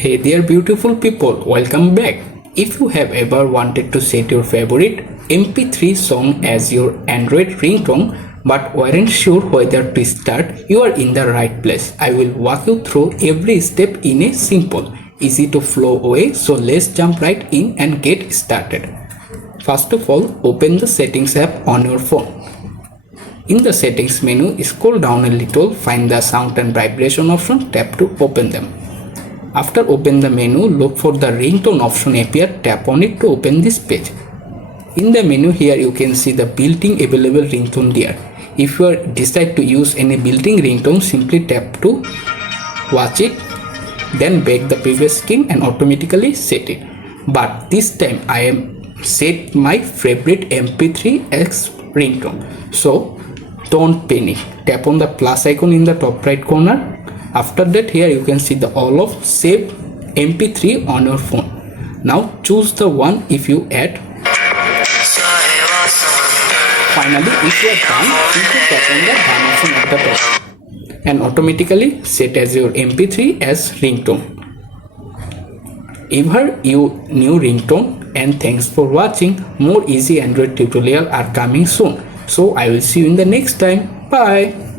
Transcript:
Hey there beautiful people, welcome back. If you have ever wanted to set your favorite MP3 song as your Android ringtone but weren't sure whether to start, you are in the right place. I will walk you through every step in a simple, easy to flow way, so let's jump right in and get started. First of all, open the settings app on your phone. In the settings menu, scroll down a little, find the sound and vibration option, tap to open them. After open the menu, look for the ringtone option appear, tap on it to open this page. In the menu here you can see the built-in available ringtone there. If you decide to use any built-in ringtone, simply tap to watch it, then back the previous screen and automatically set it. But this time I am set my favorite MP3 as ringtone. So don't panic. Tap on the plus icon in the top right corner. After that, here you can see the all of save MP3 on your phone. Now choose the one if you add. Finally, if you are done, simply tap on the done option at the top and automatically set as your MP3 as ringtone. Ever you new ringtone, and thanks for watching. More easy Android tutorial are coming soon. So I will see you in the next time. Bye.